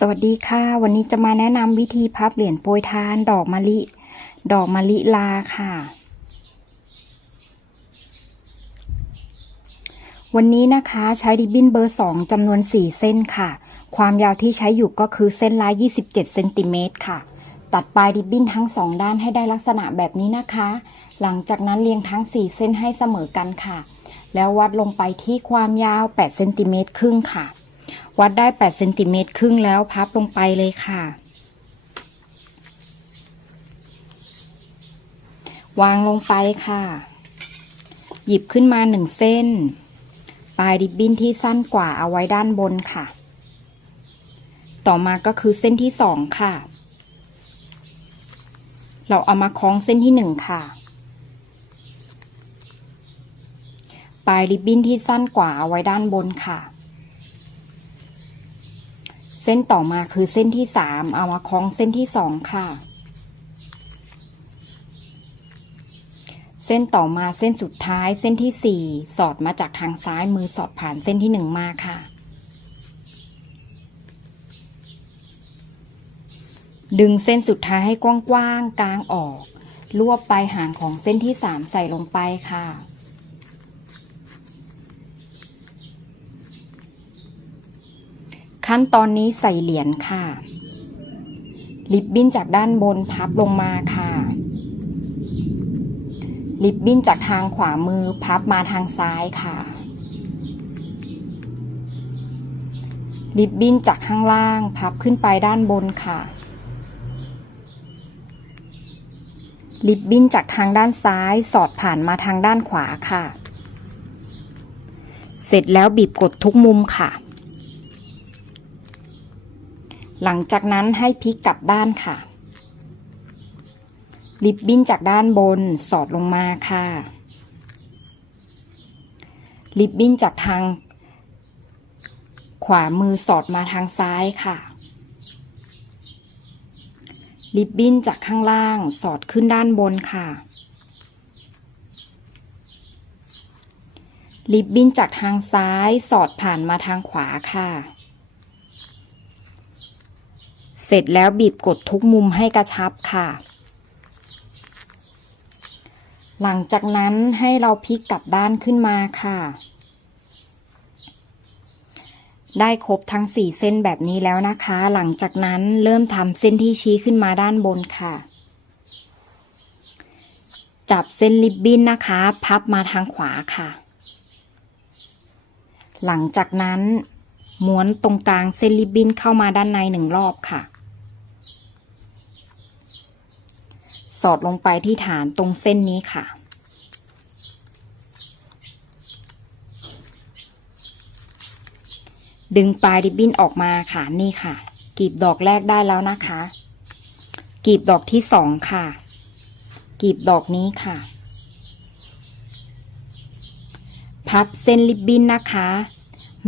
สวัสดีค่ะ วันนี้จะมาแนะนำวิธีพับเหรียญโปรยทาน ดอกมะลิ ดอกมะลิลาค่ะ วันนี้นะคะใช้ริบบิ้นเบอร์2จำนวน4เส้นค่ะ ความยาวที่ใช้อยู่ก็คือเส้นละ27เซนติเมตรค่ะ ตัดปลายริบบิ้นทั้งสองด้านให้ได้ลักษณะแบบนี้นะคะ หลังจากนั้นเรียงทั้ง4เส้นให้เสมอกันค่ะ แล้ววัดลงไปที่ความยาว8เซนติเมตรครึ่งค่ะ วัดได้8เซนติเมตรครึ่งแล้วพับลงไปเลยค่ะ วางลงไปค่ะ หยิบขึ้นมาหนึ่งเส้น ปลายริบบิ้นที่สั้นกว่าเอาไว้ด้านบนค่ะ ต่อมาก็คือเส้นที่สองค่ะ เราเอามาคล้องเส้นที่หนึ่งค่ะปลายริบบิ้นที่สั้นกว่าเอาไว้ด้านบนค่ะ ส้นต่อมาคือเส้นที่สามเอามาคล้องเส้นที่สองค่ะ เส้นต่อมาเส้นสุดท้ายเส้นที่สี่สอดมาจากทางซ้ายมือสอดผ่านเส้นที่หนึ่งมาค่ะ ดึงเส้นสุดท้ายให้กว้างๆกลางออก รวบปลายหางของเส้นที่สามใส่ลงไปค่ะ ขั้นตอนนี้ใส่เหรียญค่ะริบบิ้นจากด้านบนพับลงมาค่ะริบบิ้นจากทางขวามือพับมาทางซ้ายค่ะริบบิ้นจากข้างล่างพับขึ้นไปด้านบนค่ะริบบิ้นจากทางด้านซ้ายสอดผ่านมาทางด้านขวาค่ะ เสร็จแล้วบีบกดทุกมุมค่ะ หลังจากนั้นให้พลิกกลับด้านค่ะ ริบบิ้นจากด้านบนสอดลงมาค่ะ ริบบิ้นจากทาง ขวามือสอดมาทางซ้ายค่ะ ริบบิ้นจากข้างล่างสอดขึ้นด้านบนค่ะ ริบบิ้นจากทางซ้ายสอดผ่านมาทางขวาค่ะ เสร็จแล้วบีบกดทุกมุมให้กระชับค่ะ หลังจากนั้นให้เราพลิกกลับด้านขึ้นมาค่ะ ได้ครบทั้งสี่เส้นแบบนี้แล้วนะคะ หลังจากนั้นเริ่มทำเส้นที่ชี้ขึ้นมาด้านบนค่ะ จับเส้นริบบิ้นนะคะ พับมาทางขวาค่ะ หลังจากนั้นม้วนตรงกลางเส้นริบบิ้นเข้ามาด้านในหนึ่งรอบค่ะ สอดลงไปที่ฐานตรงเส้นนี้ค่ะ ดึงปลายริบบิ้นออกมาค่ะนี่ค่ะกรีบดอกแรกได้แล้วนะคะกรีบดอกที่สองค่ะกรีบดอกนี้ค่ะ พับเส้นริบบิ้นนะคะ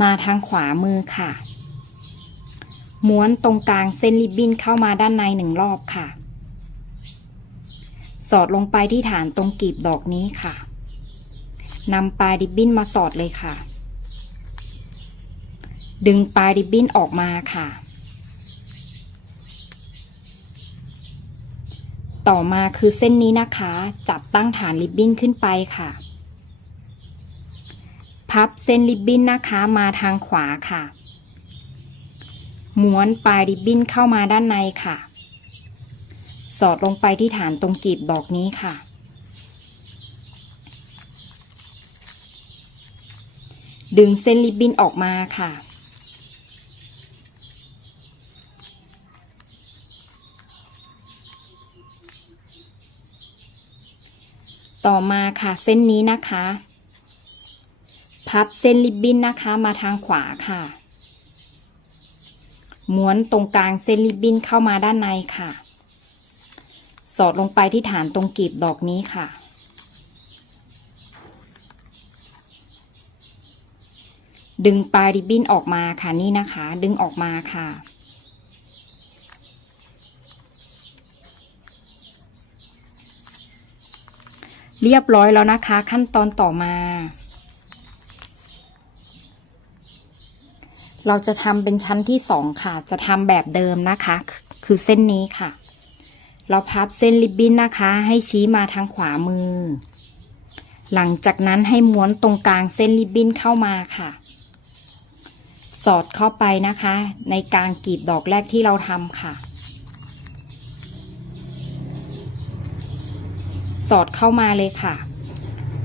มาทางขวามือค่ะ ม้วนตรงกลางเส้นริบบิ้นเข้ามาด้านในหนึ่งรอบค่ะ สอดลงไปที่ฐานตรงกลีบดอกนี้ค่ะนำปลายริบบิ้นมาสอดเลยค่ะ ดึงปลายริบบิ้นออกมาค่ะ ต่อมาคือเส้นนี้นะคะ จับตั้งฐานริบบิ้นขึ้นไปค่ะ พับเส้นริบบิ้นนะคะมาทางขวาค่ะ ม้วนปลายริบบิ้นเข้ามาด้านในค่ะ สอดลงไปที่ฐานตรงกีบดอกนี้ค่ะ ดึงเส้นริบบิ้นออกมาค่ะ ต่อมาค่ะเส้นนี้นะคะ พับเส้นริบบิ้นนะคะมาทางขวาค่ะม้วนตรงกลางเส้นริบบิ้นเข้ามาด้านในค่ะ สอดลงไปที่ฐานตรงกลีบดอกนี้ค่ะ ดึงปลายริบบิ้นออกมาค่ะนี่นะคะ ดึงออกมาค่ะ เรียบร้อยแล้วนะคะ ขั้นตอนต่อมาเราจะทำเป็นชั้นที่สองค่ะ จะทำแบบเดิมนะคะ คือเส้นนี้ค่ะ เราพับเส้นริบบิ้นนะคะ ให้ชี้มาทางขวามือ หลังจากนั้นให้ม้วนตรงกลางเส้นริบบิ้นเข้ามาค่ะ สอดเข้าไปนะคะ ในกลางกลีบดอกแรกที่เราทำค่ะ สอดเข้ามาเลยค่ะ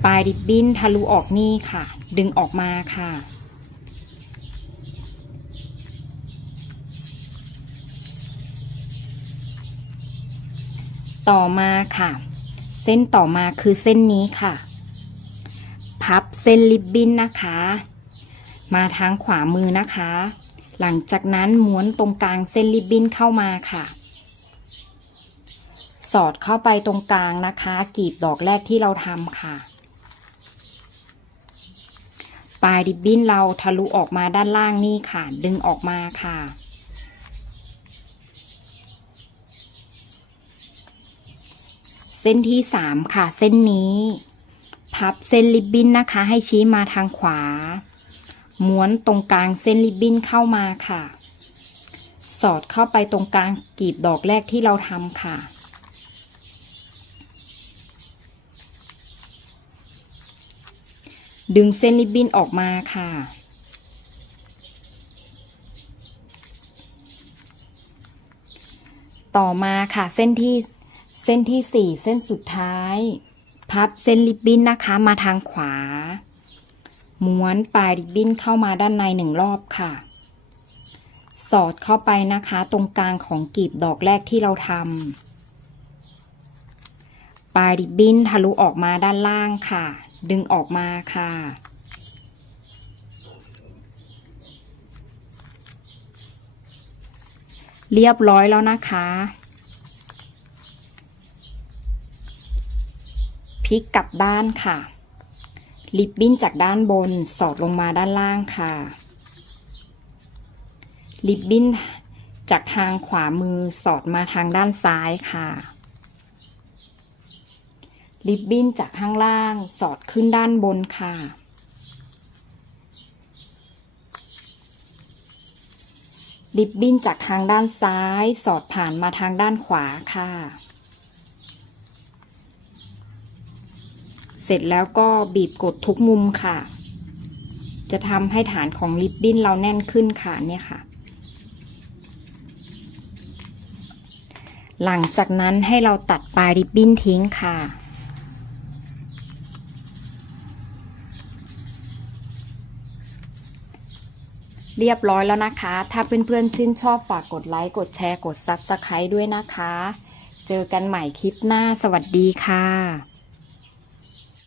ปลายริบบิ้นทะลุออกนี่ค่ะ ดึงออกมาค่ะ ต่อมาค่ะ เส้นต่อมาคือเส้นนี้ค่ะ พับเส้นริบบิ้นนะคะ มาทางขวามือนะคะ หลังจากนั้นม้วนตรงกลางเส้นริบบิ้นเข้ามาค่ะ สอดเข้าไปตรงกลางนะคะ กีบดอกแรกที่เราทำค่ะ ปลายริบบิ้นเราทะลุออกมาด้านล่างนี่ค่ะ ดึงออกมาค่ะ ส้นที่สามค่ะ เส้นนี้ พับเส้นริบบิ้นนะคะ ให้ชี้มาทางขวา ม้วนตรงกลางเส้นริบบิ้นเข้ามาค่ะ สอดเข้าไปตรงกลางกลีบดอกแรกที่เราทำค่ะดึงเส้นริบบิ้นออกมาค่ะ ต่อมาค่ะเส้นที่ เส้นที่สี่เส้นสุดท้าย พับเส้นริบบิ้นนะคะ มาทางขวา ม้วนปลายริบบิ้นเข้ามาด้านในหนึ่งรอบค่ะ สอดเข้าไปนะคะ ตรงกลางของกลีบดอกแรกที่เราทำปลายริบบิ้นทะลุออกมาด้านล่างค่ะ ดึงออกมาค่ะเรียบร้อยแล้วนะคะ พลิกกลับด้านค่ะ ลิบบิ้นจากด้านบนสอดลงมาด้านล่างค่ะ ลิบบิ้นจากทางขวามือสอดมาทางด้านซ้ายค่ะ ลิบบิ้นจากข้างล่างสอดขึ้นด้านบนค่ะ ลิบบิ้นจากทางด้านซ้ายสอดผ่านมาทางด้านขวาค่ะ เสร็จแล้วก็บีบกดทุกมุมค่ะ จะทำให้ฐานของลิบบิ้นเราแน่นขึ้นค่ะเนี่ยค่ะ หลังจากนั้นให้เราตัดปลายริบบิ้นทิ้งค่ะเรียบร้อยแล้วนะคะ ถ้าเพื่อนๆชื่นชอบฝากกดไลค์ กดแชร์ กด Subscribe ด้วยนะคะ เจอกันใหม่คลิปหน้า สวัสดีค่ะ